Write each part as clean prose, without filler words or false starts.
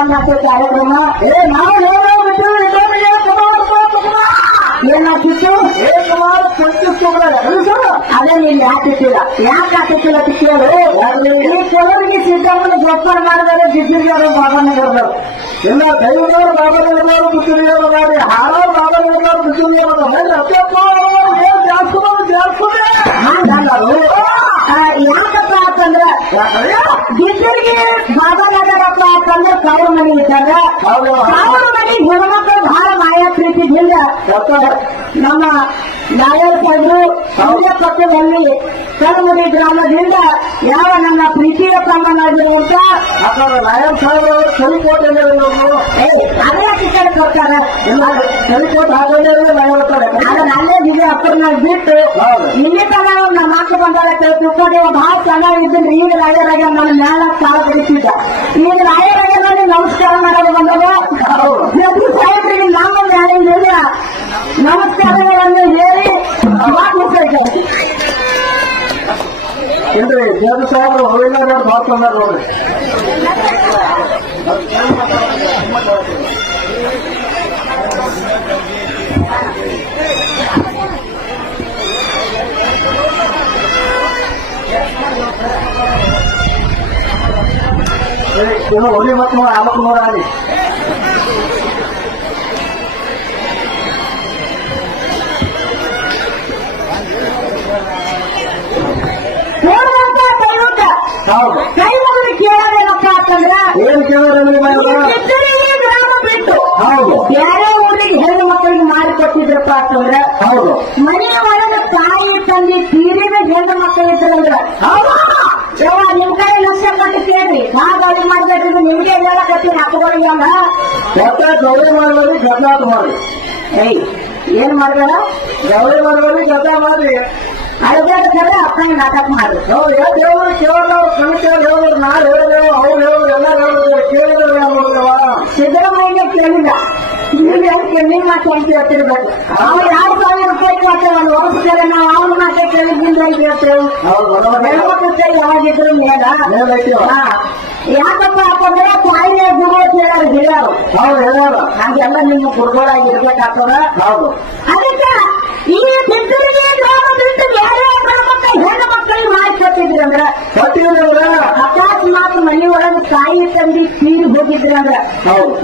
ಮುಂದೆ ಹಾಕೋ ಕಾರ್ಯಕ್ರಮ ನಾವು ಏನಾಗ್ತಿತ್ತು ಅದೇ ನೀನ್ ಯಾಕಿಟ್ಟಿಲ್ಲ ಯಾಕೆ ಹಾಕಿಟ್ಟಿಲ್ಲ ಅಂತ ಕೇಳು. ಈ ಕೆಲವರಿಗೆ ಸಿದ್ದಮ್ಮನ ಜೋಪಾನ ಮಾಡಿದರೆ ಬಿಸಿಲಿಗೆ ಬಾಬಾನ ಬರ್ಬೇಕು. ಎಲ್ಲ ದೈವದವರು ಬಾಬಾನವರು ಬಿಸಿಲಿಗೆ ಮಾಡಿ ಹಾರೋರು ಬಾಬಾನವರು ಬಿಸಿಲಿಗೆ ಯಾಕಪ್ಪ ಅಂತಂದ್ರ ಬಿಸಿಲಿಗೆ ಬಾಬಾನಗರಪ್ಪ ಅಂತಂದ್ರೆ ಸಾವಿರ ಮನೆ ಇದ್ದಾಗ ಸಾವಿರ ಮನೆ ಹೆಣ್ಮಕ್ಳು ಬಹಳ ಮಾಯಾ ಪ್ರೀತಿಯಿಂದ ನಮ್ಮ ನಾಯರ್ ಸಾಹೇಬರು ಸೌರ್ಯ ಪಕ್ಕದಲ್ಲಿ ಕಲಮುಡಿ ಗ್ರಾಮದಿಂದ ಯಾವ ನನ್ನ ಪ್ರೀತಿಯ ತಮ್ಮನಾಗಿರುವಂತ ನಾಯರ್ ಸಾಹೇಬರು ಕಲಿಕೋಟೆ ಅದೇ ಕಡೆ ಕೊಡ್ತಾರೆ ಕಲಿಕೋಟೆ ಹಾಕೊಂಡೇ ಅದನ್ನ ಅಲ್ಲೇ ನಿಜ ಅಪ್ಪರ್ನಾಗ ಬಿಟ್ಟು ಇಲ್ಲಿ ತನ ನಮ್ಮ ಮಕ್ಕಳು ಬಂದಾಗ ತಿಳ್ಕೊಂಡು ಬಹಳ ಚೆನ್ನಾಗಿದ್ದೀನಿ. ಈಗ ರಾಯರಾಗ ನನ್ನ ಮ್ಯಾಲ ಕಾಲ ಬಡಿಸಿದ್ದ. ಈಗ ರಾಯರಾಗ ನೋಡಿ ನಮಸ್ಕಾರ ಮಾಡೋದು ಬಂದವ ಸಾಹೇಬ್ರಿಗೆ ನಮ್ಮ ಮ್ಯಾಲಿಂದ ನಮಸ್ಕಾರಗಳನ್ನು ಹೇಳಿ ಇಲ್ರಿ ಜನ ಸಾಹೇಬರು ಹೋಗಿಲ್ಲ ನೋಡಿ ಭಾಳ ತೊಂದರೆ ನೋಡ್ರಿ. ಹೊಡಿ ಮತ್ ನೋಡಿ ಆಮಕ್ ನೋಡಾಡಿ ಕೈ ಮುಗಿದು ಕೇಳೋದೇನಪ್ಪ ಅಂತಂದ್ರ ಏನ್ ಕೇಳೋದ್ರಿ ಗ್ರಾಮ ಬಿಟ್ಟು ಹೌದು ಬೇರೆ ಊರಿಗೆ ಹೆಣ್ಣು ಮಕ್ಕಳಿಗೆ ಮಾಡಿಕೊಟ್ಟಿದ್ರಪ್ಪ ಅಂತಂದ್ರ ಹೌದು ಮನೆಯ ಒಳಗೆ ತಾಯಿ ತಂದೆ ತೀರಿದ ಹೆಣ್ಣು ಮಕ್ಕಳು ಇದ್ರಂದ್ರ ಯಾವ ನಿಮ್ ಕಡೆ ಲಕ್ಷ ಕೊಟ್ಟು ಕೇಳ್ರಿ ನಾ ಗಾಡಿ ಮಾಡ್ಬೇಕಿದ್ರೆ ನಿಮ್ಗೆ ಹೇಳಕತ್ತೀನಿ ಹಕ್ಕುಗಳಿಗೆ ಅಲ್ಲ ಗೌರಿ ಮಾಡ್ರಿ ಗದ್ದಾಟ ಮಾಡ್ರಿ. ಏನ್ ಮಾಡ್ಬೇಡ ಗೌರಿ ಮಾಡ್ರಿ ಗದ್ದಾ ಮಾಡ್ರಿ. ಅಳಗಾಡ ಕರೆ ಅಪ್ಪ ನಾಟಕ ಮಾಡ್ರಿ. ದೇವರು ಕೇವಲ ಕಣಿಕರು ಹೇಳೋರು ನಾಳೆ ಹೇಳಿದೆವು ಅವ್ರು ಹೇಳೋರು ಎಲ್ಲ ಹೇಳಿದ್ರು ಕೇಳಿದ್ರೆ ನೋಡಿದವ ಸಿದ್ದರಾಮಯ್ಯ ಕೇಳಿಲ್ಲ ನಿಮ್ಮ ಮಾತು ಅಂತ ಹೇಳ್ತಿರ್ಬೇಕು. ಅವ್ರು 2,000 ರೂಪಾಯಿ ಕೊಟ್ಟೇವೆ ಒಂದು ವರ್ಷಕ್ಕೆ ನಾವು ಅವ್ರ ಮಾತೆ ಕೇಳಿದ್ರಿಂದ ಅಂತ ಹೇಳ್ತೇವೆ. ಹೆಣ್ಮಕ್ಳು ಯಾವಾಗಿದ್ರು ಮೇಲ ಯಾಕಪ್ಪ ಅಂತಂದ್ರೆ ತಾಯಿಯ ಗುರು ಅಂತ ಹೇಳೋರು ಹಿರಿಯರು ಅವ್ರು ಹೇಳೋರ ಹಂಗೆಲ್ಲ ನಿಮ್ಮ ಗುರುಗಳಾಗಿರ್ಬೇಕಾಗ್ತದ. ಹೌದು ಅದಕ್ಕೆ ಈ ಬಿದ್ದರಿಗೆ ಗ್ರಾಮ ಬಿಟ್ಟು ಬೇರೆ ಗ್ರಾಮಕ್ಕೆ ಹೆಣ್ಣು ಮಕ್ಕಳಿಗೆ ಮಾಡಿಕೊಟ್ಟಿದ್ರಿ ಅಂದ್ರ ಅಕಸ್ಮಾತ್ ಮನೆ ಒಳಗೆ ತಾಯಿ ತಂದಿ ತೀರಿ ಹೋಗಿದ್ರಿ ಅಂದ್ರ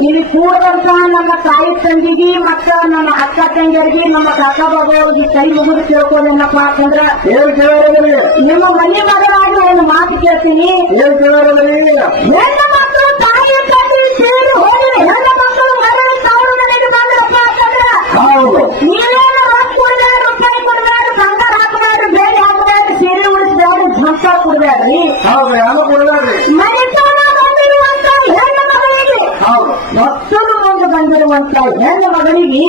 ಇಲ್ಲಿ ಕೂಡದಂತ ನಮ್ಮ ತಾಯಿ ತಂದಿಗೆ ಮತ್ತ ನಮ್ಮ ಅಕ್ಕ ತಂಗಿಯರಿಗೆ ನಮ್ಮ ಕಾಕ ಬಾಬಾವ್ರಿಗೆ ಕೈ ಮುಗಿದು ಕೇಳ್ಕೊಂಡೇನಪ್ಪ ಅಂತಂದ್ರ ಏನ್ ಕೇಳೋದ್ರಿ ನಿಮ್ಮ ಮನೆ ಮಗಳಾಗಿ ಒಂದು ಮಾತು ಕೇಳ್ತೀನಿ. ಏನ್ ಕೇಳೋದ್ರಿ ಹೆಣ್ಣು ಮಕ್ಕಳು ತಾಯಿ ತಂದಿ ತೀರಿ ಹೋಗಿದ್ರೆ ಹೆಣ್ಣು ಮಕ್ಕಳು ಮರಳಿ ಸಾವಿರ ಮನೆಗೆ ಬಂದ್ರಪ್ಪ ಅಂತಂದ್ರ ಹೌದು ನೀವೇನು ರೊಕ್ಕ ಕೊಡ್ಬೇಡ್ರಿ, ರೂಪಾಯಿ ಕೊಡ್ಬೇಡ್ರಿ, ಬಂಗಾರ ಹಾಕಬೇಡ್ರಿ, ಬೇರೆ ಹಾಕಬೇಡ್ರಿ, ಸೀರೆ ಉಳಿಸ್ಬೇಡ್ರಿ, ಧ್ವಂಸ ಕೊಡ್ಬೇಡ್ರಿ. ಹೌದು ಯಾರು ಕೊಡಬೇಡ್ರಿ. ಮನೆತನ ಬಂದಿರುವಂತ ಹೆಣ್ಣು ಮಗಳಿಗೆ ಹೌದು ಮತ್ತೊಂದು ಮುಂದೆ ಬಂದಿರುವಂತ ಹೆಣ್ಣು ಮಗಳಿಗೆ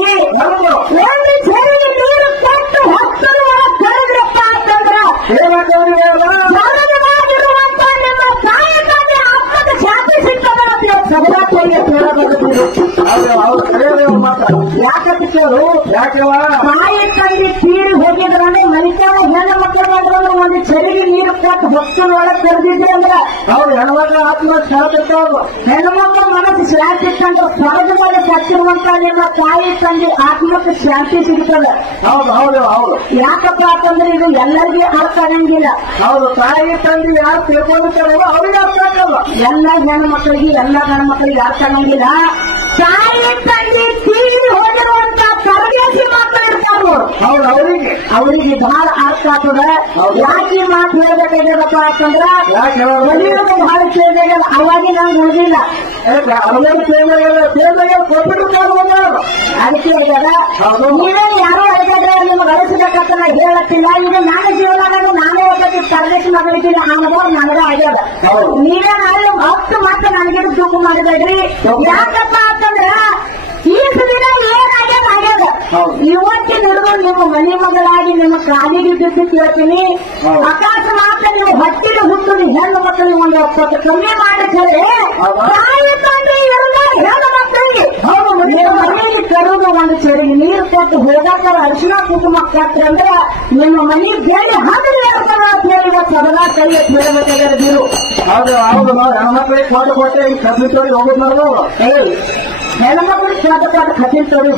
ಒಂದು ಚೆರಿಗೆ ನೀರು ಕೊಟ್ಟು ಹತ್ತರು ಕರೆದ್ರಪ್ಪ ಅಂತಂದ್ರ ಮಾಡಿರುವಂತ ನಿಮ್ಮ ತಾಯಿ ತಂದೆ ಆತ್ಮದ ಶಾಂತಿ ಸಿಗ್ತದ ಅಂತ ಸಭಾತ್ವರಿಗೆ ಅವ್ರು ಕರೆಯೋದೇ ಮಾತ ಯಾಕಂತ ಕೇಳು. ಯಾಕೆವ ತಾಯಿ ತಂದೆ ತೀರಿ ಹೋಗಿದ್ರಂದ್ರೆ ಮನುಷ್ಯನ ಹೆಣ್ಣು ಮಕ್ಕಳು ಬಂದ್ರೆ ಒಂದು ಚೆರಿಗೆ ನೀರು ಕೊಟ್ಟು ಭಕ್ತನೊಳಗೆ ಕರೆದಿದ್ದೆ ಅಂದ್ರ ಅವ್ರು ಹೆಣ್ಮಕ್ಳ ಆತ್ಮ ಶಾಂತಿರ್ತಾವ. ಹೆಣ್ಣು ಮಕ್ಕಳ ಮನಸ್ಸು ಶಾಂತಿ ಇಟ್ಟಂದ್ರೆ ಸ್ವರ್ಗ ಮೇಲೆ ಕಟ್ಟಿರುವಂತ ನಿಮ್ಮ ತಾಯಿ ತಂದೆ ಆತ್ಮಕ್ಕೆ ಶಾಂತಿ ಸಿಗ್ತದೆ. ಹೌದು ಹೌದು ಹೌದು ಯಾಕಪ್ಪ ಅಂತಂದ್ರೆ ಇದು ಎಲ್ಲರಿಗೂ ಅರ್ಥ ಆಗಂಗಿಲ್ಲ. ಹೌದು ತಾಯಿ ತಂದೆ ಯಾರು ತಿಳ್ಕೊಂಡಿರ್ತಾರಲ್ಲ ಅವ್ರಿಗೆ ಅರ್ಥ ಆಗಲ್ಲ. ಎಲ್ಲ ಹೆಣ್ಣು ಮಕ್ಕಳಿಗೆ ಎಲ್ಲ ಗಂಡು ಮಕ್ಕಳಿಗೆ ಅರ್ಥ ಆಗಂಗಿಲ್ಲ. ತಾಯಿ ತಂದೆ ತೀರಿ ಹೋಗಿರುವಂತ ತರಬೇತಿ ಮಕ್ಕಳು ಇರ್ತಾರು. ಹೌದು ಅವರಿಗೆ ಬಹಳ ಅರ್ಥ ಆಗ್ತದ. ಯಾಕೆ ಮಾತು ಹೇಳ್ಬೇಕಾಗ್ಯದಪ್ಪ ಅಂತಂದ್ರ ಮನೆಯೊಳಗೆ ಬಹಳ ಸೇವೆಗಳು ಅವಾಗಿ ನಂಗೆ ಉಳಿದಿಲ್ಲ. ಕೊಟ್ಬಿಟ್ಟು ಅದಕ್ಕೆ ಆಗ್ಯದ ನೀವೇ ಯಾರೋ ಹೇಳ್ಬೇಡ್ರೆ ನಿಮ್ಗೆ ಅಳಿಸ್ಬೇಕಂತ ನಾ ಹೇಳತ್ತಿಲ್ಲ. ಈಗ ನಾನು ಜೀವನದಾಗ ನಾನೇ ಹೋಗ್ಬೇಕು ತರಬೇತಿ ಮಗಳಿಗಿಲ್ಲ ಅನ್ನೋದು ನನಗ ಆಗ್ಯದ. ನೀವೇ ನಾಳೆ 10 ಮಾತ್ರ ನನಗೆ ದುಃಖ ಮಾಡಬೇಡ್ರಿ. ಯಾಕಪ್ಪ ಅಂತಂದ್ರ ಈ ದಿನ ಏನಾಗ್ಯದ ಆಗ್ಯದ. ಇವತ್ತಿನ ಹಿಡಿದು ನಿಮ್ಮ ಮನೆ ಮಗಳಾಗಿ ನಿಮ್ಮ ಕಾಲಿಗೆ ಬಿದ್ದು ಕೇಳ್ತೀನಿ. ಅಕಸ್ಮಾತ್ ನೀವು ಹೊಟ್ಟಿಗೆ ಹುಟ್ಟುದು ಹೆಣ್ಣು ಮಕ್ಕಳಿಗೆ ಒಂದು 20 ಕಮ್ಮಿ ಮಾಡಿದ್ರೆ ತಾಯಿ ತಂದೆ ಎಲ್ಲ ಹೆಣ್ಣು ಮಕ್ಕಳಿಗೆ ನಿಮ್ಮ ಮನೆಯಲ್ಲಿ ಕರುದು ಒಂದು ಚೆರಿಗೆ ನೀರು ಕೊಟ್ಟು ಹೋಗಾಕ ಅರಿಶಿನ ಕುಟುಂಬ ಕಟ್ರಂದ್ರ ನಿಮ್ಮ ಮನೆ ಬೇರೆ ಹಂಗೆ ಅಂತ ಹೇಳಿ ಸದನ ಕೈ ಎತ್ತಿ ಹೇಳಬೇಕಾಗ್ಯಾರ ಬೀರು. ಹೌದು ಹೌದು ನಾವು ಹೆಣ್ಮಕ್ಳಿಗೆ ಕೊಟ್ಟು ಕೊಟ್ಟೆ ಈಗ ಕಬ್ಬಿ ತೋಡಿ ಹೋಗುದು ನಾವು ಹೆಣ್ಮಕ್ಳು ಶಾಂತಪಾಠ ಕಥೆ ತೋಡಿ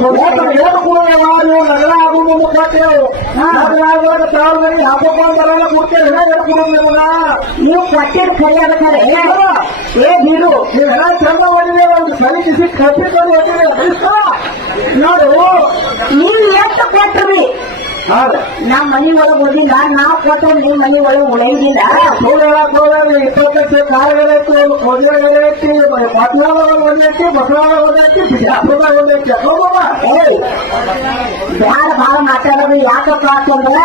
ಏನು ಕೊಡುವ ನೀವು ನಗರ ಆಗೋ ಮುಂದೆ ಕೊಟ್ಟೆವು ನಗರ ಆಗುವಾಗ ತಾವು ಮನೆ ಹಬ್ಬಕೊಂಡು ಬರೋಲ್ಲ ಕೊಡ್ತೇವೆ ಏನು ಕೊಡುದು ನಿಮಗ ನೀವು ಕೊಟ್ಟಿದ್ ಖರೆ ಆಗ್ಬೇಕಾದ್ರೆ ಏ ಬೀರು ನೀವೆಲ್ಲ ಚಂದ ಮಾಡಿದ್ರೆ ಒಂದು ಸರಿಸಿ ಕಬ್ಬಿ ತೋಡಿ ಹೊಟ್ಟಿದೆ ನೋಡು ನೀವು ಎಷ್ಟು ಕೊಟ್ರಿ ನಮ್ ಮನಿ ಒಳಗ್ ಓದಿಲ್ಲ ನಾವ್ ಕೊಟ್ಟ ನಿಮ್ ಮನಿ ಒಳಗ್ ಉಳಿದಿಲ್ಲ. ಇಪ್ಪತ್ತಕ್ಕೆ ಕಾರ್ಯಗಳೈತಿ ಕೊನೆಗಳೈತಿ ಬಸವಾಳ ಒಂದೈತಿ ಬಸವಾಳ ಒಂದೈತಿ ಬಿಜಾಪುರ ಒಂದೈತಿ ಬ್ಯಾಡ ಭಾಳ ಮಾತಾಡೋದು ಯಾಕಪ್ಪ ಅಂತಂದ್ರೆ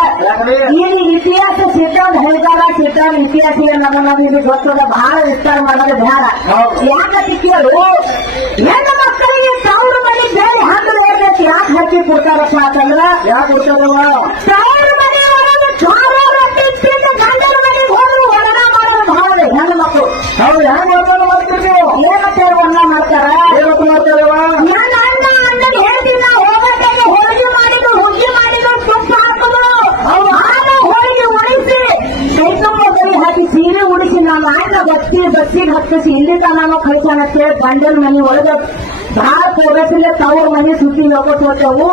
ಇಲ್ಲಿ ಇತಿಹಾಸ ಸಿದ್ಧಾಂತ ಹೇಳಿದಾಗ ಸಿದ್ಧಾಂತ ಇತಿಹಾಸ ನಮ್ಮನ್ನ ಇದು ಗೊತ್ತದ ಬಹಳ ವಿಸ್ತಾರ ಮಾಡೋದು ಬ್ಯಾಡ. ಯಾಕಂತ ಕೇಳು ಹೆಣ್ಣು ಮಕ್ಕಳಿಗೆ ಸಾವಿರ ಮನೆ ಬೇರೆ ಹಾಕಲು ಇರ್ತೈತಿ. ಯಾಕೆ ಹಾಕಿ ಕೊಡ್ತಾರಪ್ಪ ಅಂತಂದ್ರ ಯಾಕೆ ಕೊಡ್ತಾರವ ಸಾವಿರ ಮನೆ ಒಳಗೆ ಜ್ವಾರ ರೊಟ್ಟಿ ತಿಂದು ಗಂಡನ ಮನೆಗೆ ಹೋದ್ರು ಹೊರಗ ಮಾಡೋದು ಬಹಳ ಹೆಣ್ಣು ಮಕ್ಕಳು. ನಾವು ಹೆಂಗ್ ಮಾಡ್ತೀವಿ ನೀವು ಏನಂತ ಒನ್ನ ಮಾಡ್ತಾರ ಏನಪ್ಪ ಮಾಡ್ತಾರವ ನನ್ನ ಅಣ್ಣಗೆ ಹೇಳ್ತಿದ್ದ ಹೋಗಕ್ಕೆ ಹೋಳಿಗೆ ಮಾಡಿದ್ರು ಹುಗ್ಗಿ ಮಾಡಿದ್ರು ತುಪ್ಪ ಹಾಕುದು ಆಗ ಹೋಳಿಗೆ ಉಳಿಸಿ ಕೈ ತುಂಬ ಬರಿ ಹಾಕಿ ಸೀರೆ ಉಡಿಸಿ ನಮ್ಮ ಅಣ್ಣ ಬಸ್ಸಿಗೆ ಹತ್ತಿಸಿ ಇಲ್ಲಿ ತನಕ ಕಳ್ಸಾನಂತೆ ಗಂಡನ ಮನೆ ಒಳಗ ಬಹಳ ಪೊರಸಿಲ್ಲ ತವ್ರ ಮನೆ ಸುದ್ದಿ ಹೋಗ್ಬಿಟ್ಟು ಹೋಗ್ತವು.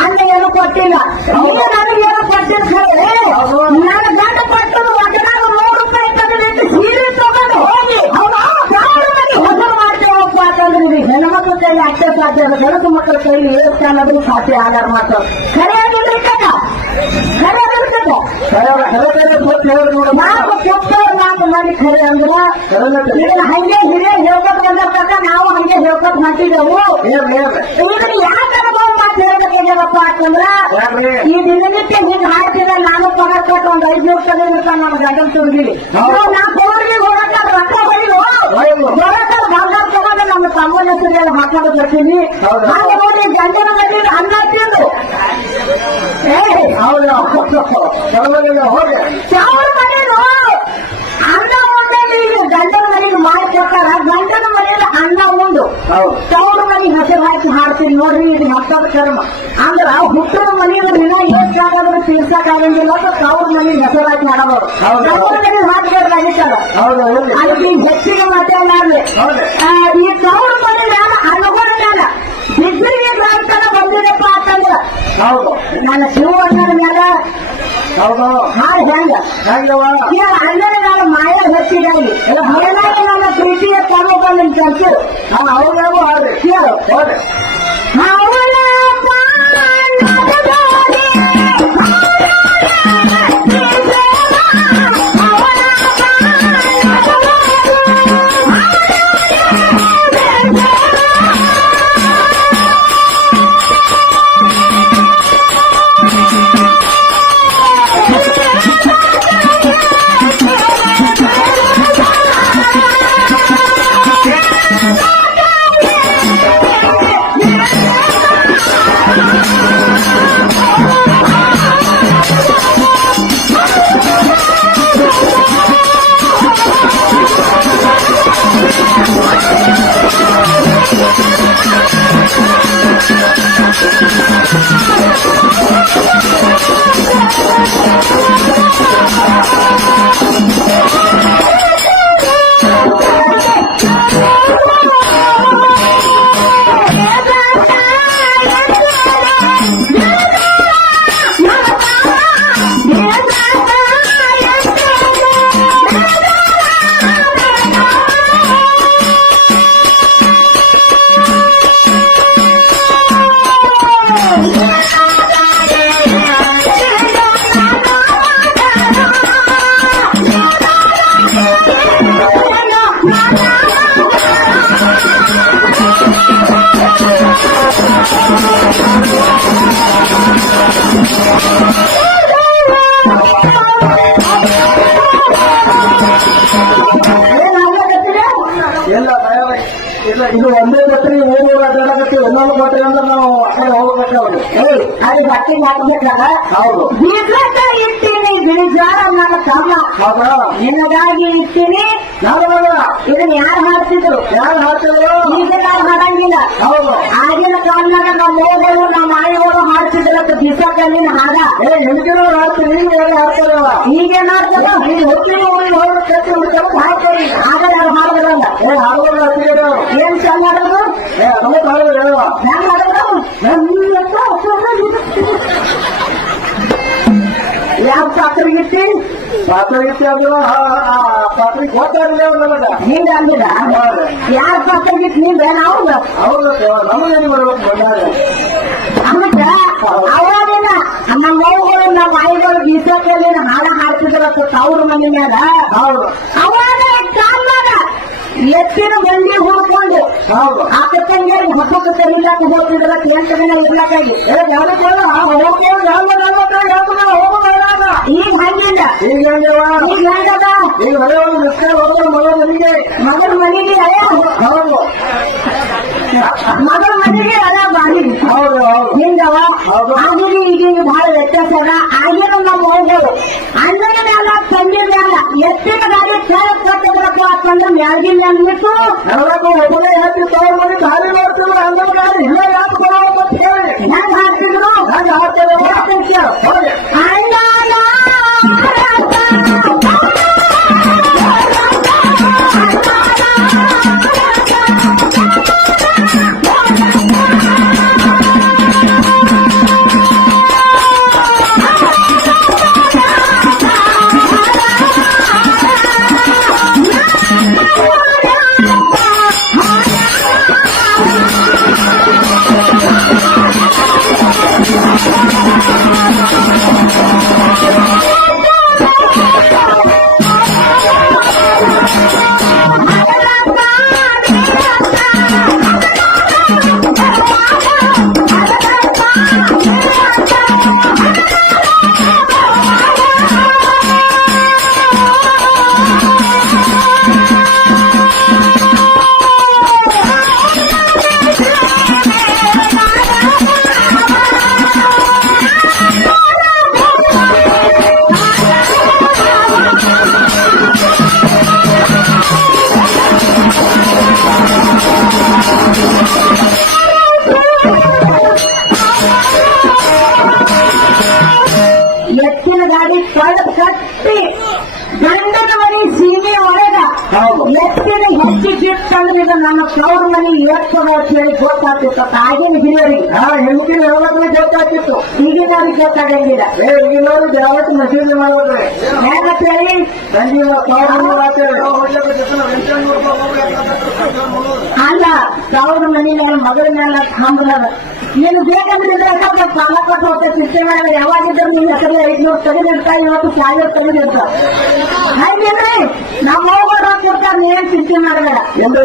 ಅಣ್ಣ ಏನು ಕೊಟ್ಟಿಲ್ಲ ಈಗ ನನಗೇನು ಕೊಟ್ಟಿಲ್ಲ ಖರೆ ನನ್ನ ಗಂಡ ಕೊಟ್ಟರು ಒಟ್ಟನಾಗ 100 ರೂಪಾಯಿ ತಗೊಂಡು ಸೀರೆ ತಗೊಂಡು ಹೋಗಿ ತವ್ರ ಮನೆ ಹೊಸ ಮಾಡ್ತೇವಪ್ಪ ಅಂತಂದ್ರೆ ಇದು ಹೆಣ್ಮಕ್ಳ ಕೈಲಿ ಅಷ್ಟೇ ಸಾಧ್ಯ ಅದ. ಗಣಸು ಮಕ್ಕಳ ಕೈಲಿ ಏರ್ತಾ ಅನ್ನೋದು ಸಾಧ್ಯ ಆಗಾರ ಮಾತು ಖರೆ ಆಗಿಲ್ರಿ ಕಕ್ಕ ಖರೆ ಆಗಿರ್ತದ. ನಾವು ಕೊಟ್ಟವ್ರು 4 ಮಂದಿ ಖರೆ ಅಂದ್ರ ಇದನ್ನ ಹಂಗೆ ಹಿರಿಯ ಹೇಳ್ಕೊಟ್ ಬಂದಿರ್ತಾರ ನಾವು ಹಂಗೆ ಹೇಳ್ಕೊಟ್ ಮಾಡ್ತಿದ್ದೆವು. ಇದನ್ನ ಯಾಕೆ ಅನುಭವ ಮಾತು ಹೇಳ್ಬೇಕಾಗ್ಯಾವಪ್ಪ ಅಂತಂದ್ರ ಈ ದಿನನಿತ್ಯ ಹಿಂಗ್ ಹಾಡ್ತಿದ್ರೆ ನಾನು ಪಗಾರ ಕೊಟ್ಟು ಒಂದ್ 500 ತಗೊಂಡಿರ್ತಾನ ನಮ್ಮ ಗಂಡನ್ ತುರ್ಗಿಲಿ ನಾ ಪೌರ್ಣಿಗೆ ಹೋಗಕ್ಕ ರೊಕ್ಕ ಹೊಡಿಲು ಹೊರಕ ಬಂಗಾರ ತಗೊಂಡು ನಮ್ಮ ತಮ್ಮನ ಹೆಸರು ಹಾಕೊಂಡು ಬರ್ತೀನಿ. ಹಾಗೆ ನೋಡಿ ಗಂಡನ ಮನೆಗೆ ಅನ್ನ ತಿಂದು ಸಾವಿರ ಮನೇನು ಅನ್ನ ಉಂಡೆ ಈಗ ಗಂಡನ ಮನೆಗೆ ಮಾಡಿ ಕೊಟ್ಟಾರ. ಗಂಡನ ಮನೆಯಲ್ಲಿ ಅನ್ನ ಉಂಡು ಸಾವಿರ ಮನೆಗೆ ಹೆಸರು ಹಾಕಿ ಹಾಡ್ತೀನಿ ನೋಡ್ರಿ. ಇದು ಮತ್ತದ ಕರ್ಮ ಅಂದ್ರ ಹುಟ್ಟದ ಮನೆಯ ದಿನ ಎಷ್ಟಾಗಾದ್ರೂ ತೀರ್ಸಕ್ಕಾಗಂಗಿಲ್ಲ ಅಂತ ಸಾವಿರ ಮನೆಗೆ ಹೆಸರು ಹಾಕಿ ಹಾಡಬಹುದು. ಸಾವಿರ ಮನೆಗೆ ಹಾಕಿದಾಗಿತ್ತಾರ ಅದಕ್ಕೆ ಈಗ ಹೆಚ್ಚಿಗೆ ಮಾತಾಡಲಾರ್ದೆ ಈ ಸಾವಿರ ಮನೆ ಮ್ಯಾಲ ಅನುಗುಣ ಮ್ಯಾಲ ಬಿಸಿಲಿಗೆ ತನ ಬಂದಿರಪ್ಪ ಅಂತಂದ್ರ ನನ್ನ ಶಿವಣ್ಣನ ಮ್ಯಾಲ ಹಾಡು ಹೆಂಗ ಅಣ್ಣನ ನಾನು ಮಾಯ ಹೆಚ್ಚಿದಾಗಿ ಮೇಲಾಗಿ ನನ್ನ ಪ್ರೀತಿಯ ತಮ್ಮ ಬಂದ ಕಲ್ತು ಅವ್ರಿಗೂ ಹಾಡ್ರಿ ಕೇಳು ಅವಳ ಇಲ್ಲ ಇದು ಒಂದೇ ಬಟ್ರಿ ಊರು ಅಡ್ಡಾಡಕತ್ತಿ ಒಂದೊಂದು ಬಟ್ರಿ ಅಂದ್ರೆ ನಾವು ಆ ಕಡೆ ಹೋಗ್ಬೇಕಾವ್ರಿ ಅದು ಬಟ್ಟೆ ಹಾಕ್ಬೇಕಲ್ಲ ಹೌದು ಬೀಜಕ್ಕ ಇಟ್ಟಿನಿ ಬೀಜಾರ ನನ್ನ ತಮ್ಮ ಹೌದಾ ನಿನಗಾಗಿ ಇಟ್ಟಿನಿ ಇದನ್ನ ಯಾರು ಹಾಡ್ತಿದ್ರು ಯಾರು ಹಾಡ್ತಿದ್ರು ಈಗ ನಾವು ಹಾಡಂಗಿಲ್ಲ ಹೌದು ಆಗಿನ ಕಾಲದಾಗ ನಮ್ಮ ಮೋಗಳು ನಮ್ಮ ಮಾಯಿಗಳು ಹಾಡ್ತಿದ್ರ ಇವತ್ತು ದಿವಸದಲ್ಲಿನ ಹಾಡ ಹೆಂಡತಿನ ಹಾಡ್ತೀರಿ ಈಗ ಹಾಡ್ತಾರಲ್ಲ ಈಗೇನ್ ಮಾಡ್ತದ ಈಗ ಹೊತ್ತಿನ ಊರಿಗೆ ಹೋಗಿ ಕಟ್ಟಿ ಹುಡ್ಕೊಂಡು ಹಾಡ್ತಾರೆ ಆಗ ಯಾರು ಹಾಡಬರಲ್ಲ ಹಾಡುವಾಗ ಹತ್ತಿರ ಏನ್ ಚಂದ ಹಾಡೋದು ನಮಗೆ ಹಾಡುವ ಹೆಂಗ್ ಹಾಡೋದು ಯಾವ ಪಾತ್ರಗಿತ್ತಿ ಪಾತ್ರಗಿತ್ತಿ ಅಂದ್ರೆ ಪಾತ್ರಿಗೆ ಗೊತ್ತಾಗಲಿಲ್ಲ ನಮಗ ಹಿಂಗ ಅಂದಿಲ್ಲ ಯಾರ ಪಾತ್ರಗಿತ್ತು ನೀವೇ ನಾವು ಅವ್ರು ನಮಗೆ ಬರ್ಬೇಕು ಬಂದಾಗ ಆಮತ್ತ ಅವಾಗಿನ ನಮ್ಮ ಮೌಗಳು ನಮ್ಮ ಆಯಿಗಳು ಬೀಸೋಕೆಲ್ಲಿ ಹಾಡ ಹಾಡ್ತಿದ್ರತ್ತ ಅವ್ರ ಮನೆ ಮ್ಯಾಲ ಹೌದು ಅವಾಗ ಕಾಲ್ನಾಗ ಎತ್ತಿನ ಮಂದಿ ಹುಡ್ಕೊಂಡು ಹೌದು ಆ ಕತ್ತಂಗೇರಿ ಹೊಸಕ್ಕೆ ತೆಗಿಲಾಕ ಹೋಗ್ತಿದ್ರ ಕೇಂದ್ರನ ಇರ್ಲಾಕಾಗಿ ಈಗ ಹಂಗಿಲ್ಲ ಈಗ ಈಗ ಹೆಂಗದ ಈಗ ಮನೆ ಒಂದು ನಿಷ್ಠೆ ಹೋದ್ರೆ ಮಗಳ ಮನೆಗೆ ಮಗನ ಮನೆಗೆ ಅಯ್ಯ ಹೌದು ಮಗಳ ಮನೆಗೆ ಅದ ಬಾಡಿ ಹೌದು ಹೌದು ಹಿಂಗವ ಹೌದು. ಆಗಿನ ಈಗಿನ ಬಹಳ ವ್ಯತ್ಯಾಸ ಅದ ಆಗಿನ ನಮ್ಮ ಮೌಗಳು ಅಣ್ಣನ ಮ್ಯಾಲ ತಂದೆ ಮ್ಯಾಲ ಎತ್ತಿನ ಗಾಡಿ ಕೆಳ ಕಟ್ಟಬೇಕು ಅಂತಂದ್ರೆ ಮ್ಯಾಗಿಲ್ಲ ಅಂದ್ಬಿಟ್ಟು ನನಗೂ ಒಬ್ಬನೇ ಹೇಳ್ತಿ ತವ್ರ ಮನೆ ದಾರಿ ಮಾಡ್ತಿಲ್ಲ ಅಂದ್ರ ಗಾಡಿ ಇಲ್ಲ ಯಾಕೆ ಬರೋದು ಅಂತ ಹೇಳಿ ಹೆಂಗ್ ಹಾಡ್ತಿದ್ರು ಹಂಗ ಹಾಕ್ತಾರೆ ಹೋಗಿ ಎತ್ತಿನ ಗಾಡಿ ಕಳ್ಳ ಕಟ್ಟಿ ಗಂಡನ ಮನೆ ಸೀಮೆ ಒಳಗ ಹೌದು. ಎತ್ತಿನ ಹೆಚ್ಚಿ ಬಿಟ್ಟಂದ್ರೆ ಇದು ನಮ್ಮ ತವ್ರ ಮನೆ ಎತ್ತದ ಅಂತ ಹೇಳಿ ಗೊತ್ತಾಗ್ತಿತ್ತು ಆಗಿನ ಹಿರಿಯರಿಗೆ ಹೆಂಡತಿನ ಹೇಳ್ಬೇಕು ಗೊತ್ತಾಗ್ತಿತ್ತು ಈಗಿನವ್ರಿಗೆ ಗೊತ್ತಾಗಂಗಿಲ್ಲ ಈಗಿನವರು ಯಾವತ್ತು ಮೆಸೇಜ್ ಮಾಡ್ಬೇಕ್ರಿ ಹೇಗಂತ ಹೇಳಿ ಸಂಜೀವ ಅಲ್ಲ ತವ್ರ ಮನೆ ಮೇಲೆ ಮಗಳ ಮೇಲೆ ಹಂಬಲದ ನೀನು ಬೇಕಂದ್ರೆ ಪಾಲ ಕೊಟ್ಟು ಹೋಗ್ತಾ ಸಿಸ್ಟಮ್ ಯಾವಾಗಿದ್ರು ನಿನ್ನ ಹೆಸರು 500 ತೆಗೆದಿರ್ತಾವ ಇವತ್ತು 1000 ತೆಗೆದಿರ್ತಾವ ಹಾಗೇನ್ರಿ ನಮ್ಮ ಹೋಗೋರು ಕೊಡ್ತಾರೆ ನೀವೇನ್ ಚಿಂತೆ ಮಾಡಬೇಡ ಅಂದ್ರೆ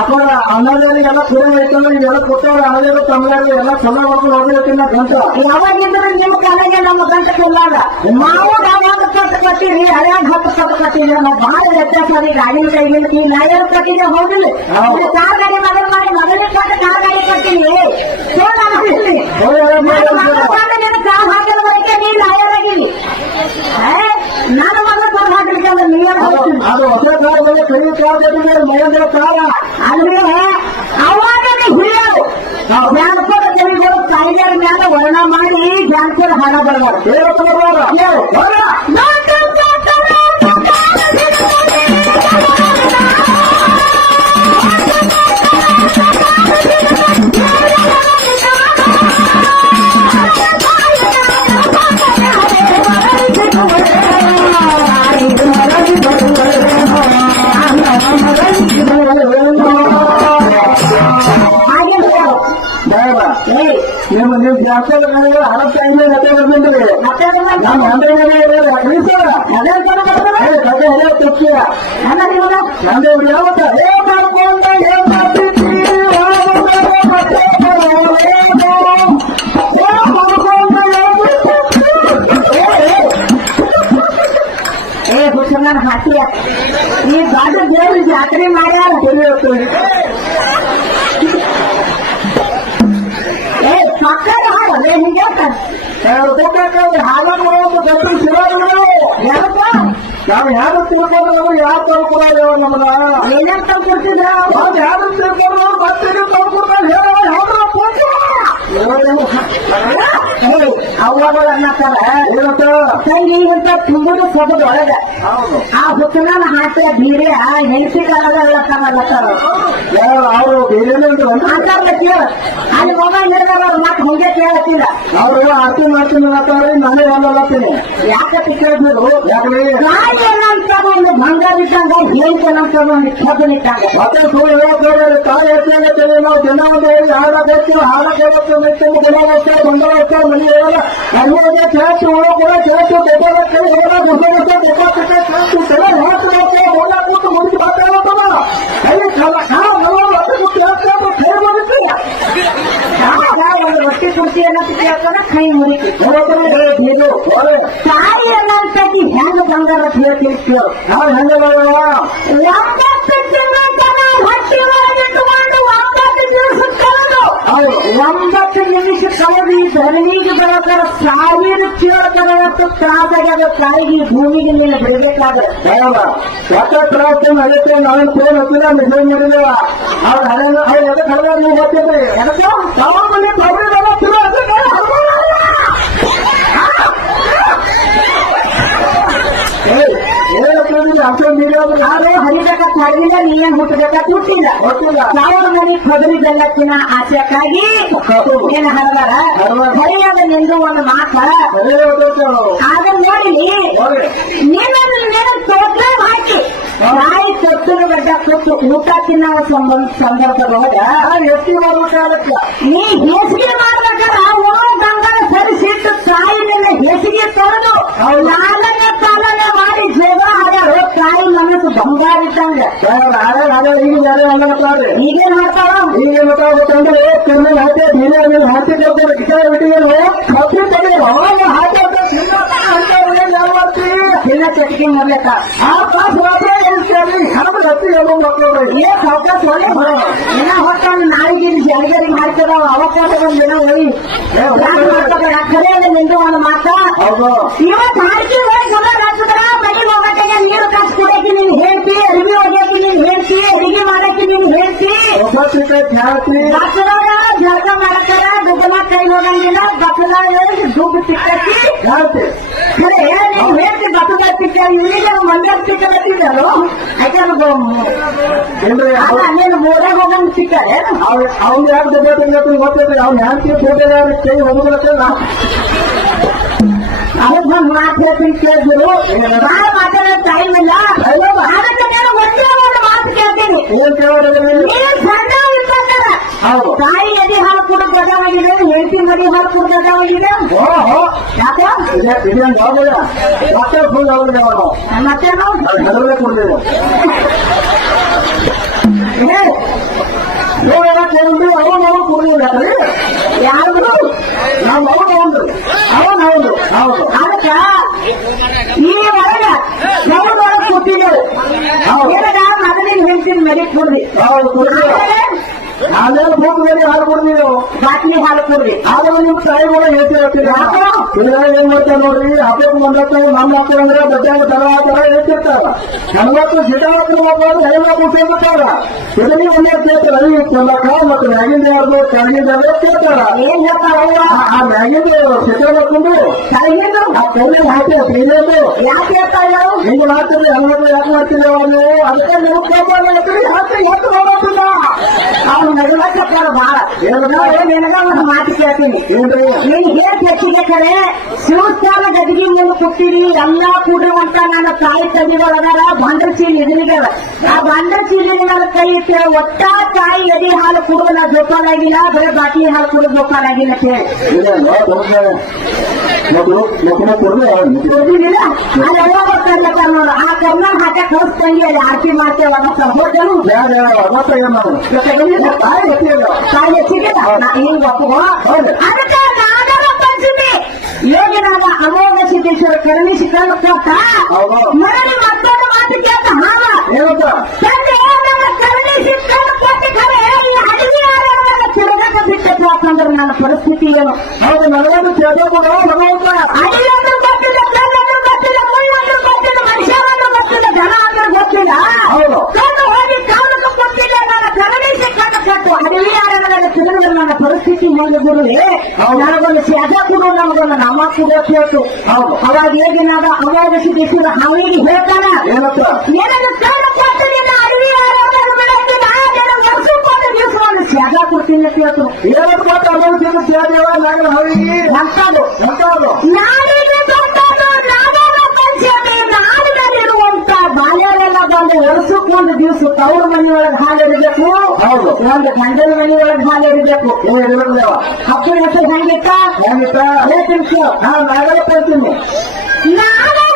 ಅಪರ ಅನ್ನೋದರಿಗೆಲ್ಲ ಕೂಡ ಐತಂದ್ರೆ ಇವೆಲ್ಲ ಕೊಟ್ಟವ್ರು ಅನ್ನೋದು ತಮಿಳರು ಎಲ್ಲ ಚಲೋ ಮಾಡ್ಕೊಂಡು ಹೋಗ್ಬೇಕಿನ್ನ ಗಂಟ ಯಾವಾಗಿದ್ರೆ ನಿಮ್ಮ ಕಾಲಿಗೆ ನಮ್ಮ ಗಂಟ ಕೊಲ್ಲಾಗ ನಾವು ಯಾವಾಗ ಕೊಟ್ಟು ಕಟ್ಟಿರಿ ಹಳ್ಯಾಗ 10 ಕೊಟ್ಟು ಕಟ್ಟಿರಿ ನಾವು ಬಹಳ ವ್ಯತ್ಯಾಸ ರೀ ಗಾಡಿ ಕೈಗೆ ಈ ನಾಯರ್ ಕಟ್ಟಿಗೆ ಹೋಗಿಲ್ಲ ಹೌದು. ಕಾರ್ ಗಾಡಿ ಮಗನ ಮಾಡಿ ಮಗನಿಗೆ ಕೊಟ್ಟು ಕಾರ್ ಗಾಡಿ ಕಟ್ಟಿರಿ ಕಾರ್ ಹಾಕಿದವರೆಗೆ ನೀ ನಾಯರಾಗಿರಿ ನನ್ನ ಮಗ ಕಾರ್ ಹಾಕಲಿಕ್ಕೆ ಅಂದ್ರೆ ನೀವೇ ಹೋಗ್ತೀನಿ ಅದು ಹೊಸ ಕಾಲದಲ್ಲಿ ಕೈ ಕಾಲದಲ್ಲಿ ಮಹೇಂದ್ರ ಕಾಲ ಅಂದ್ರೆ ಅವಾಗ ಹಿರಿಯರು ಜಾನಪದ ಕವಿಗಳು ಕಾಯಿಲೆಯ ಮೇಲೆ ವರ್ಣ ಮಾಡಿ ಜಾನಪದ ಹಾಡ ಬರಬಾರ್ದು ಹಾಗೆ ನೀವು ಜಾಸ್ತಿ ಹರಪ್ಪ ಇಲ್ಲ ಮತ್ತೆ ಬರ್ಬೇಕ್ರಿ ಮತ್ತೆ ನಮ್ಮ ಹಂಡ್ರೆ ಅದೇ ಕತೆ ಹೇಳ ತಪ್ಪಿಯ ನಂದೇ ಯಾವತ್ತ ಏನ್ ಮಾಡ್ಕೊಂಡ ಏನ್ ಮಾಡ್ತಿದ್ರಿ ಹುಷಾರ ಹಾಕಿ ಈ ದೊಡ್ಡ ದೇವ್ರ ಜಾತ್ರೆ ಮಾಡ್ಯಾರ ಮಕ್ಕಳ ಹಾಡಲ್ಲ ಹಿಂಗೆ ಹಾಗ ಗಂಟು ಶಿರಾಗಳು ನಾವು ಯಾರು ತಿಳ್ಕೊಂಡ್ರು ಯಾವ ತಳ್ಕೊಡೋದು ನಮ್ಗ ಏನೇನ್ ತಗೊಡ್ತಿದ್ರ ಯಾರು ತಿಳ್ಕೊಂಡ್ರು ಮತ್ತೆ ನೀವು ತಳ್ಕೊಡ್ತಾರೆ ಹೇಳೋ ಅವ್ವಗಳು ಅನ್ನತ್ತಾರ ಏನಂತ ತಂಗಿ ಅಂತ ತುಂಬುದು ಸೊಬದು ಒಳಗ ಹೌದು ಆ ಹುತ್ತನ ಹಾಕಿದ ಬೀರೆ ಹೆಂಡತಿ ಕಾಲದಲ್ಲತ್ತಾರ ಅವರು ಬೇರೆ ಅಂತಾರಲ್ಲ ಕೇಳ ಅಲ್ಲಿ ಮೊಬೈಲ್ ಹಿಡಿದಾರ ಅವ್ರು ಮತ್ತೆ ಹಂಗೆ ಕೇಳತ್ತಿಲ್ಲ ಅವ್ರು ಆರ್ತಿ ಮಾಡ್ತೀನಿ ಅನ್ನತ್ತಾರ್ರಿ ನಾನೇ ಅಲ್ಲತ್ತೀನಿ ಯಾಕಂತ ಕೇಳಿದ್ರು ಯಾಕ್ರಿ ತಾಯಿ ಏನಂತ ಒಂದು ಬಂಗಾರ ಇಟ್ಟಂಗ ಹೇಳ್ತೇನಂತ ಒಂದು ಖಬರ್ ಇಟ್ಟಂಗ ಮತ್ತೆ ಸುಳ್ಳು ಹೇಳೋದು ತಾಯಿ ಹೆಚ್ಚಾಗತ್ತೇವೆ ನಾವು ಜನ ಒಂದು ಹಾಡ ಹೋಗ್ತೀವಿ ಹಾಡ ಕೇಳಕ್ಕೆ ನಿಂತು ಗುಣ ಹೋಗ್ತಾರೆ ಬಂಗಾರ ಹೋಗ್ತಾರೆ ಮನೆ ಹೇಳಲ್ಲ ನಮಗೆ ಚೇತು ಉಳೋ ಕೂಡ ಚೇತು ಬೆಬ್ಬರಕ್ಕೆ ಹೋದ ಗುಡ್ಡಕ್ಕೆ ಬೆಬ್ಬಕ್ಕೆ ಚೇತು ತಲೆ ಹಾಕಿ ಹೋದ ಕೂತು ಮುಗಿಸಿ ಮಾತಾಡೋದಲ್ಲ ಕೈ ಕಾಲ ಒಂದು ರೊಟ್ಟಿ ಕುರ್ತಿ ಅನ್ನೋದು ಕೇಳ್ತಾನ ಕೈ ಮುರಿತಿ ತಾಯಿ ಅನ್ನಂತಕ್ಕೆ ಹೆಂಗ ಬಂಗಾರ ಹೇಳ್ತಿರ್ತೀವ ನಾವು ಹೆಂಗ ಒಂಬತ್ತು ತಿಂಗಳ ತನ ಹೊಟ್ಟಿ ಒಳಗಿಟ್ಟುಕೊಂಡು 9 ದಿವಸ ಕಳೆದು 9 ನಿಮಿಷ ಕಳೆದು ಈ ಧರಣಿಗೆ ಬರೋತರ 1000 ಕೇಳ್ತಾರಷ್ಟು ತ್ರಾಸಾಗ್ಯದ ತಾಯಿಗೆ ಭೂಮಿಗೆ ಮೇಲೆ ಬಿಡಬೇಕಾದ್ರೆ ಯಾಕೆ ತ್ರಾಸ ಅದಕ್ಕೆ ನಾವೇನು ಫೋನ್ ಹತ್ತಿಲ್ಲ ಮೆಸೇಜ್ ಮಾಡಿದೇವ ಅವ್ರು ಅವ್ರು ಎದಕ್ಕೆ ಹರಿದ ನೀವು ಹೋಗ್ತಿದ್ರಿ ಎದಕ್ಕೆ ಸಾಮಾನ್ಯ ಯಾರು ಹರಿಬೇಕಂತ ಹರಿಲಿಲ್ಲ ನೀವೇನ್ ಹುಟ್ಟಬೇಕಂತ ಹುಟ್ಟಿಲ್ಲ ಸಾವಿರ ಮನೆ ಕೊದರಿ ಬೆಲ್ಲಕ್ಕಿನ ಆಸೆಕ್ಕಾಗಿ ಏನ್ ಹರದಾರ ಹರಿಯದ ನಿಂದು ಒಂದು ಮಾತ ಅದನ್ನ ನೋಡಿ ನೀನು ತೋಟ್ಲ ಹಾಕಿ ತಾಯಿ ತೊಟ್ಟಲು ಗಡ್ಡ ಕೊಟ್ಟು ಊಟ ತಿನ್ನೋ ಸಂದರ್ಭದೊಳಗ ಎಷ್ಟು ಊಟ ಆಗತ್ತ ನೀ ಹೇಸಿಗೆ ಮಾಡ್ಬೇಕಾದ್ರೆ ಅವನು ಬಂಗಾರ ಸರಿಸಿಟ್ಟು ತಾಯಿನೆಲ್ಲ ಹೇಸಿಗೆ ತೊಳೆದು ಲಾಲನೆ ಪಾಲನೆ ಮಾಡಿ ಜೀವ ಹಾಡ್ಯಾರು ತಾಯಿ ಮನಸ್ಸು ಬಂಗಾರ ಇದ್ದಂಗ ಈಗ ಯಾರೇ ಅಲ್ಲತ್ತಾರ್ರಿ ಈಗೇನ್ ಮಾಡ್ತಾವ ಈಗ ಗೊತ್ತಂದ್ರೆ ಕಣ್ಣು ಹಾಕಿ ಬೇರೆ ಮೇಲೆ ಹಾಕಿ ಕೊಡ್ತಾರೆ ಗಿಟಾರ್ ಬಿಟ್ಟಿದ್ರು ಕಪ್ಪಿ ತಡೆಯರು ಹಾಕಿ ಚಿನ್ನ ಚಟಿಕೆ ಮಾಡ್ಲಕ್ಕ ಆ ಕಾಸು ಮಾತ್ರ ಹೇಳ್ತೀರಿ ಹಣದ ಹತ್ತಿ ಎಲ್ಲೋ ಮಕ್ಕಳು ಏ ಸಾವಕಾಶ ಒಳ್ಳೆ ಏನ ಹೊತ್ತಾನ ನಾಳಿಗೆ ಜಾರಿಗಾರಿಗೆ ಮಾಡ್ತಿದಾವ ಅವಕಾಶ ಒಂದಿನ ಹೋಗಿ ಕರೆಯಲ್ಲ ನಿಂದು ಒಂದು ಮಾತ ಹೌದು ಇವತ್ತು ಹಾಕಿ ಹೋಗಿ ಸಮಾನ ಹಾಕಿದ್ರ ಮನೆಗೆ ಹೋಗಕ್ಕೆ ನೀರು ಕಾಸು ಕೊಡಕ್ಕೆ ನೀನ್ ಹೇಳ್ತಿ ಅರಿವಿ ಹೋಗಕ್ಕೆ ನೀನ್ ಹೇಳ್ತಿ ಅಡಿಗೆ ಮಾಡಕ್ಕೆ ನೀನ್ ಹೇಳ್ತಿ ಬಕ್ಕದಾಗ ಜಳಕ ಮಾಡಕ್ಕಾರ ದುಡ್ಡನ ಕೈ ಹೋಗಂಗಿಲ್ಲ ಬಕ್ಕದಾಗ ದುಡ್ಡು ಸಿಕ್ಕಿ ಹೇಳ್ತಿ ಖರೆ ನೀನ್ ಹೇಳ್ತಿ ಬಕ್ಕದಾಗ ಸಿಕ್ಕ ಇವರಿಗೆ ಮಂಡ್ಯ ಸಿಕ್ಕಲತ್ತಿದ್ದರು ಯಾಕೆ ಏನ್ರಿ ಅಲ್ಲ ನೀನು ಮೂರಾಗ ಹೋಗಂಗ್ ಸಿಕ್ಕಾರೆ ಅವ್ನು ಯಾರು ದುಡ್ಡು ಗೊತ್ತೈತಿ ಅವ್ನು ಹ್ಯಾಂತಿ ಫೋಟೋದಾರ ಕೈ ಹೋಗುದಿಲ್ಲ ಅದಕ್ಕೆ ಒಂದು ಮಾತು ಹೇಳ್ತೀನಿ ಕೇಳಿದ್ರು ಭಾಳ ಮಾತಾಡೋ ಟೈಮ್ ಇಲ್ಲ ಅದಕ್ಕೆ ನಾನು ಒಂದೇ ಒಂದು ಮಾತು ಕೇಳ್ತೀನಿ ಏನ್ ಕೇಳೋದ್ರಿ ನೀನು ಸಣ್ಣ ಇರ್ತಂದ್ರ ಹೌದು ತಾಯಿ ಎದೆ ಹಾಲು ಕುಡಿದು ಗಜವಾಗಿದೆ ಹೆಂಡತಿ ಮಡಿ ಹಾಲು ಕುಡಿದು ಗಜವಾಗಿದೆ ಓಹೋ ಯಾಕೆ ಇದೇನು ಯಾವ್ದಿಲ್ಲ ಮತ್ತೆ ಫುಲ್ ಅವ್ರಿಗೆ ಅವರು ಮತ್ತೇನು ನಾವು ಹೆದರಲ್ಲೇ ಕೊಡ್ತೇವೆ ಅವ ನಾವು ಕೊಡ್ಲಿಲ್ಲ ಯಾರು ನಾವು ಅವನು ಹೌದು ಹೌದು ಅದಕ್ಕ ಈ ಒಳಗ ನಮ್ಮದೊಳಗೆ ಕೂತಿದ್ದೆವು ಏನದ ಮೊದಲಿನ ಹೆಂಡತಿನ ಮಡಿ ಕುಡ್ದಿ ಹೌದು ಕೊಡ್ತೀವಿ ನಾವೇನು ಬೂತ್ ಮೇಲೆ ಹಾಲು ಕೊಡ್ತೀವಿ ಬಾಟ್ಲಿ ಹಾಲು ಕುಡ್ದಿ ಆದ್ರೆ ನಿಮ್ಮ ತಾಯಿ ಕೂಡ ಹೇಳ್ತಿರ್ತೀವಿ ಏನ್ ಮಾಡ್ತಾರೆ ನೋಡ್ರಿ ಹಬ್ಬಕ್ಕೆ ಬಂದತ್ತ ನಮ್ಮ ಮಕ್ಕಳು ಅಂದ್ರೆ ಬಡ್ಡಾಗ ತರ ಆ ತರ ಹೇಳ್ತಿರ್ತಾರ ನಲ್ವತ್ತು ಸಿಟಾವತ್ತು ಮಕ್ಕಳು ಎಲ್ಲ ಕೂತಿರ್ತಾರ ಇದನ್ನೇ ಒಂದೇ ಕೇಳ್ತಾರ ಈ ಕೊಲ್ಲಕ ಮತ್ತು ಮ್ಯಾಗಿಂದ ಯಾರ್ದು ಕೆಳಗಿಂದ ಕೇಳ್ತಾರ ಏನ್ ಹೇಳ್ತಾರ ಆ ಮ್ಯಾಗಿಂದ ಸಿಟಾವತ್ತು ಕೆಳಗಿಂದು ಆ ಕಲ್ಲಿ ಹಾಕಿ ತಿನ್ನೋದು ಯಾಕೆ ಹೇಳ್ತಾರ ಹಿಂಗ್ ಮಾಡ್ತೀರಿ ಹಲ್ವತ್ತು ಯಾಕೆ ಮಾಡ್ತೀರಿ ಅವರು ಅದಕ್ಕೆ ನೀವು ಕೇಳ್ತೀರಿ ಹಾಕಿ ಯಾಕೆ ನೋಡೋದಿಲ್ಲ ಅವ್ನು ನಗಲಕ್ಕಪ್ಪಾರ ಬಾಳ ನಿನಗ ಒಂದು ಮಾತು ಕೇಳ್ತೀನಿ ಏನ್ರಿ ನೀನ್ ಹೇಗ್ ಹೆಚ್ಚಿಗೆ ಕರೆ ಶಿವಸ್ಥಾನ ಗದಿಗೆ ಮುಂದೆ ಕೊಟ್ಟಿರಿ ಎಲ್ಲಾ ಕೂಡಿರುವಂತ ನನ್ನ ತಾಯಿ ತಂದಿಗಳದಾರ ಬಂಡ್ರ ಚೀಲ್ ಇದನಿದಾರ ಆ ಬಂಡ್ರ ಚೀಲಿನ ಮೇಲೆ ಕೈ ಇಟ್ಟು ಒಟ್ಟ ತಾಯಿ ಎದೆ ಹಾಲು ಕುಡಿದು ನಾ ಜೋಪಾನಾಗಿಲ್ಲ ಬರೀ ಬಾಟ್ಲಿ ಹಾಲು ಕುಡಿದು ಜೋಪಾನಾಗಿಲ್ಲ ಅಂತ ಹೇಳಿ ಮಕ್ಕಳು ಗೊತ್ತಿಲ್ಲ ಅಲ್ಲಿ ಎಲ್ಲ ಬರ್ತಾರ ನೋಡು ಆ ಕರ್ನಾಟಕ ಹಾಕಕ್ ಹೋಗ್ತಂಗಿ ಅಲ್ಲಿ ಆರತಿ ಮಾಡ್ತೇವ ನಮ್ಮ ಹೋದನು ತಾಯಿ ಹೆಚ್ಚಿಗೆ ಹಿಂಗ್ ಒಪ್ಪುವ ಅದಕ್ಕೆ ನಾಗರ ಪಂಚಮಿ ಯೋಗಿನಾದ ಅಮೋಘ ಸಿದ್ದೇಶ್ವರ ಕರುಣಿ ಸಿಕ್ಕಂಡು ಕೊಟ್ಟ ಮರಳಿ ಮತ್ತೊಂದು ಮಾತು ಕೇಳ್ತ ಹಾವ ತಂದೆ ನನ್ನ ಕರುಣಿ ಸಿಕ್ಕಂಡು ಕೊಟ್ಟ ಖರೆ ಈ ಅಡಿಗೆ ಆರೋಗ್ಯ ತಿರುಗಕ ಬಿಟ್ಟದ್ದು ಅಂತಂದ್ರೆ ನನ್ನ ಪರಿಸ್ಥಿತಿ ಏನು ಹೌದು ನನಗೊಂದು ಕೇಳ್ಬೋದು ಅಡಿಗೆ ಅಂದ್ರೆ ಗೊತ್ತಿಲ್ಲ ಕಲ್ಲಂದ್ರೆ ಗೊತ್ತಿಲ್ಲ ಮುಳ್ಳಂದ್ರೆ ಗೊತ್ತಿಲ್ಲ ಮನುಷ್ಯನಂದ್ರೆ ಗೊತ್ತಿಲ್ಲ ಜನ ಅಂದ್ರೆ ಗೊತ್ತಿಲ್ಲ ಕಣ್ಣು ಹೋಗಿ ಕಾಲಕ್ಕೆ ಗೊತ್ತಿಲ್ಲ ನನ್ನ ಕರುಣಿ ಸಿಕ್ಕಂಡು ಕೊಟ್ಟು ಅಡಿಗೆ ಆರೋಗ್ಯ ತಿರುಗಿದ್ರೆ ನನ್ನ ಪರಿಸ್ಥಿತಿ ವಿನಂತಿ ಮಾಡಿ ಗುರುವೇ ನನಗೊಂದು ಸ್ಯಾದ ಕೊಡು ನಮಗೊಂದು ನಾಮ ಕೊಡು ಅಂತ ಹೇಳ್ತು. ಹೌದು. ಅವಾಗ ಹೇಗಿನಾದ ಅವಾಗ ಸಿದ್ದೇಶ್ವರ ಹಾವಿಗೆ ಹೇಳ್ತಾನ ಏನಂತ ಏನನ್ನು ಕಾರಣ ಕೊಟ್ಟು ನಿನ್ನ ಅಡವಿ ಆರೋಗ್ಯ ಬೆಳಗ್ಗೆ ವರ್ಷ ಕೊಟ್ಟು ದಿವಸ ಒಂದು ಸ್ಯಾದ ಕೊಡ್ತೀನಿ ಅಂತ ಹೇಳ್ತು. ಏನಂತ ಕೊಟ್ಟು ಅನುಭವಿಸಿದ ಸೇದೇವ ನಾಗರ ಹವಿಗೆ ಅಂತದ್ದು ಎಂತದು ನಾಡಿಗೆ ದೊಡ್ಡದು ನಾಡನ ಪಂಚಮಿ ನಾಡಿನಲ್ಲಿರುವಂತ ಬಾಲ್ಯವೆಲ್ಲ ಬಂದು ವರ್ಷಕ್ಕೊಂದು ದಿವಸ ತವರು ಮನೆಯೊಳಗೆ ಹಾಲಿರಬೇಕು. ಹೌದು. ಒಂದು ಗಂಡನ ಮನೆಯೊಳಗೆ ಹಾಲಿರಬೇಕು. ಏನಿರಲಿಲ್ಲವ ಹಬ್ಬದ ಹೆಸರು ಹೆಂಗಿತ್ತ ಹೆಂಗಿತ್ತ ಹೇಳ್ತೀನಿ ಕೇಳು. ನಾ ನಾಗರ ಪಂಚಮಿ ನಾಡನ